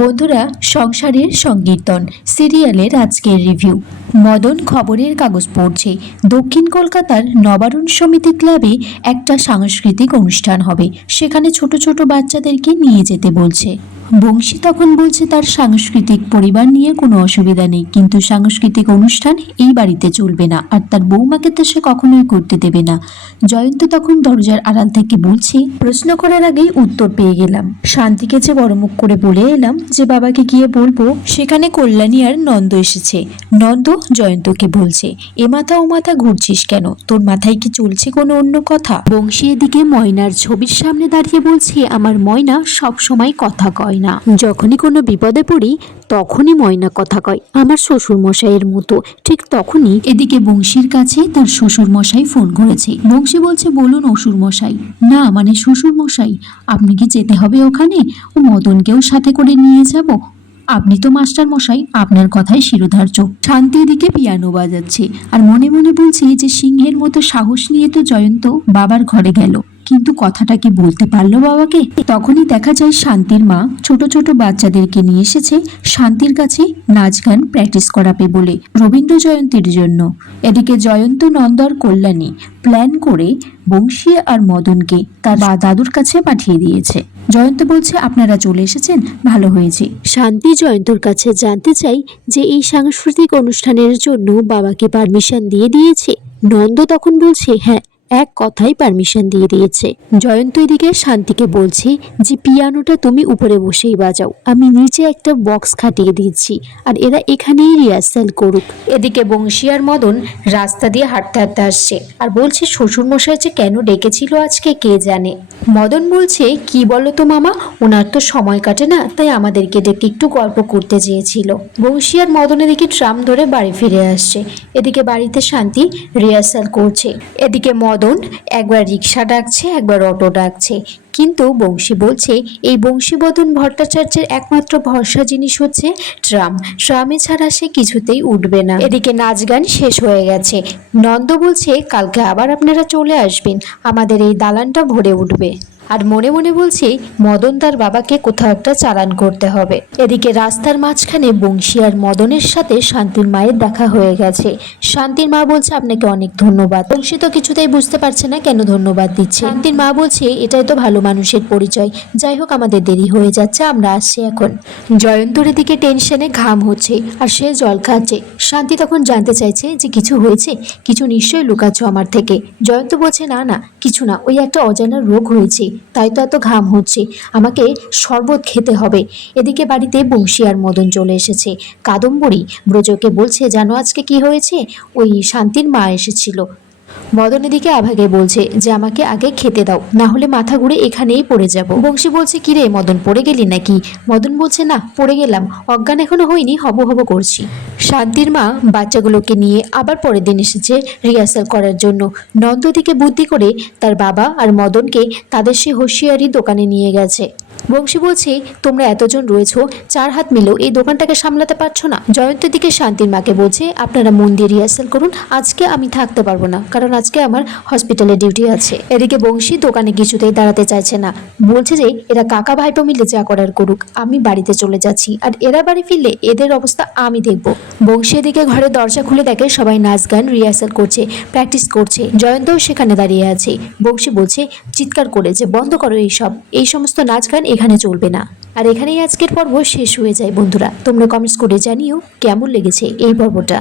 বন্ধুরা, সংসারের সংকীর্তন সিরিয়ালের আজকের রিভিউ। মদন খবরের কাগজ পড়ছে। দক্ষিণ কলকাতার নবারুণ সমিতি ক্লাবে একটা সাংস্কৃতিক অনুষ্ঠান হবে, সেখানে ছোট ছোট বাচ্চাদেরকে নিয়ে যেতে বলছে। বংশী তখন বলছে তার সাংস্কৃতিক পরিবার নিয়ে কোনো অসুবিধা নেই, কিন্তু সাংস্কৃতিক অনুষ্ঠান এই বাড়িতে চলবে না, আর তার বৌমাকে তো সে কখনোই করতে দেবে না। জয়ন্ত তখন দরজার আড়াল থেকে বলছে, প্রশ্ন করার আগেই উত্তর পেয়ে গেলাম। শান্তিকে যে বড় মুখ করে বলে এলাম যে বাবাকে গিয়ে বলবো সেখানে কল্যাণী আর নন্দ এসেছে। নন্দ জয়ন্তকে বলছে, এ মাথা ও মাথা ঘুরছিস কেন? তোর মাথায় কি চলছে কোনো অন্য কথা? বংশী এদিকে ময়নার ছবির সামনে দাঁড়িয়ে বলছে, আমার ময়না সব সময় কথা কয় না, যখনই কোনো বিপদে পড়ি তখনই ময়না কথা কয়, আমার শ্বশুর মশাইয়ের মতো। ঠিক তখনই এদিকে বংশীর কাছে তার শ্বশুর মশাই ফোন করেছে। বংশী বলছে, বলুন অসুর মশাই। না মানে শ্বশুর মশাই, আপনি কি যেতে হবে ওখানে? ও মদনকেও সাথে করে নিয়ে যাব? আপনি তো মাস্টার মশাই, আপনার কথাই শিরোধার্য। শান্তি এদিকে পিয়ানো বাজাচ্ছে আর মনে মনে বলছে যে সিংহের মতো সাহস নিয়ে তো জয়ন্ত বাবার ঘরে গেল, কিন্তু কথাটা কি বলতে পারলো বাবাকে? তখনই দেখা যায় শান্তির মা ছোট ছোট বাচ্চাদেরকে নিয়ে এসেছে শান্তির কাছে নাচ গান প্র্যাকটিস করাবে বলে, রবীন্দ্র জয়ন্তীর জন্য। এদিকে জয়ন্ত, নন্দ আর কল্যাণী প্ল্যান করে বংশী আর মদনকে তার দাদুর কাছে পাঠিয়ে দিয়েছে। জয়ন্ত বলছে, আপনারা চলে এসেছেন, ভালো হয়েছে। শান্তি জয়ন্তর কাছে জানতে চাই যে এই সাংস্কৃতিক অনুষ্ঠানের জন্য বাবাকে পারমিশন দিয়ে দিয়েছে। নন্দ তখন বলছে, হ্যাঁ, এক কথাই পারমিশন দিয়ে দিয়েছে। জয়ন্ত এদিকে শান্তিকে বলছে যে পিয়ানোটা তুমি উপরে বসেই বাজাও, আমি নিচে একটা বক্স খাটিয়ে দিচ্ছি, আর এরা এখানেই রিহার্সাল করুক। এদিকে বংশী আর মদন রাস্তা দিয়ে হাঁটতে হাঁটতে আসছে আর বলছে, শ্বশুর মশাই যে কেন ডেকেছিল আজকে কে জানে। মদন বলছে, কি বলো তো মামা, ওনার তো সময় কাটে না, তাই আমাদেরকে ডেকে একটু গল্প করতে চেয়েছিল। বংশী আর মদন এদিকে ট্রাম ধরে বাড়ি ফিরে আসছে। এদিকে বাড়িতে শান্তি রিহার্সাল করছে। এদিকে মদন একবার রিক্সা ডাকছে, একবার অটো ডাকছে, কিন্তু বংশী বলছে এই বংশীবদন ভট্টাচার্যের একমাত্র ভরসা জিনিস হচ্ছে ট্রাম। ট্রামে ছাড়া সে কিছুতেই উঠবে না। এদিকে নাচ গান শেষ হয়ে গেছে। নন্দ বলছে, কালকে আবার আপনারা চলে আসবেন, আমাদের এই দালানটা ভরে উঠবে। আর মনে মনে বলছে, মদন তার বাবাকে কোথাও একটা চালান করতে হবে। এদিকে রাস্তার মাঝখানে বংশী আর মদনের সাথে শান্তির মায়ের দেখা হয়ে গেছে। শান্তির মা বলছে, আপনাকে অনেক ধন্যবাদ। বংশী তো কিছুতেই বুঝতে পারছে না কেন ধন্যবাদ দিচ্ছে। শান্তির মা বলছে, এটাই তো ভালো মানুষের পরিচয়। যাই হোক, আমাদের দেরি হয়ে যাচ্ছে, আমরা আসছি এখন। জয়ন্তর এদিকে টেনশনে ঘাম হচ্ছে আর সে জল খাচ্ছে। শান্তি তখন জানতে চাইছে যে কিছু হয়েছে, কিছু নিশ্চয়ই লুকাচ্ছ আমার থেকে। জয়ন্ত বলছে, না না কিছু না, ওই একটা অজানা রোগ হয়েছে, তাই তো এত ঘাম হচ্ছে, আমাকে শরবত খেতে হবে। এদিকে বাড়িতে বংশী আর মদন চলে এসেছে। কাদম্বরী ব্রজকে বলছে, জানো আজকে কি হয়েছে? ওই শান্তির মা এসেছিল। মদন এদিকে আভাকে বলছে যে আমাকে আগে খেতে দাও, না হলে মাথা ঘুরে এখানেই পড়ে যাব। বংশী বলছে, কিরে মদন, পড়ে গেলি নাকি? মদন বলছে, না পড়ে গেলাম, অজ্ঞান এখনো হয়নি, হব হব করছি। শান্তির মা বাচ্চাগুলোকে নিয়ে আবার পরের দিন এসেছে রিহার্সাল করার জন্য। নন্দ দিকে বুদ্ধি করে তার বাবা আর মদনকে তাদের সে হুঁশিয়ারি দোকানে নিয়ে গেছে। বংশী বলছে, তোমরা এতজন রয়েছো, 4 হাত মিলেও এই দোকানটাকে সামলাতে পারছো না। জয়ন্তের দিকে শান্তির মাকে বলছে, আপনারা মন দিয়ে রিহার্সাল করুন, আজকে আমি থাকতে পারবো না, কারণ আজকে আমার হসপিটালে ডিউটি আছে। এদিকে বংশী দোকানে কিছুতেই দাঁড়াতে চাইছে না, বলছে যে এরা কাকা ভাইপো মিলে যা করার করুক, আমি বাড়িতে চলে যাচ্ছি, আর এরা বাড়ি ফিরলে এদের অবস্থা আমি দেখবো। বংশী এদিকে ঘরে দরজা খুলে দেখে সবাই নাচ গান রিহার্সাল করছে, প্র্যাকটিস করছে। জয়ন্তও সেখানে দাঁড়িয়ে আছে। বংশী বলছে চিৎকার করে যে, বন্ধ করো এই সমস্ত নাচ গান এখানে চলবে না। আর এখানেই আজকের পর্ব শেষ হয়ে যায়। বন্ধুরা, তোমরা কমেন্টস করে জানিও কেমন লেগেছে এই পর্বটা।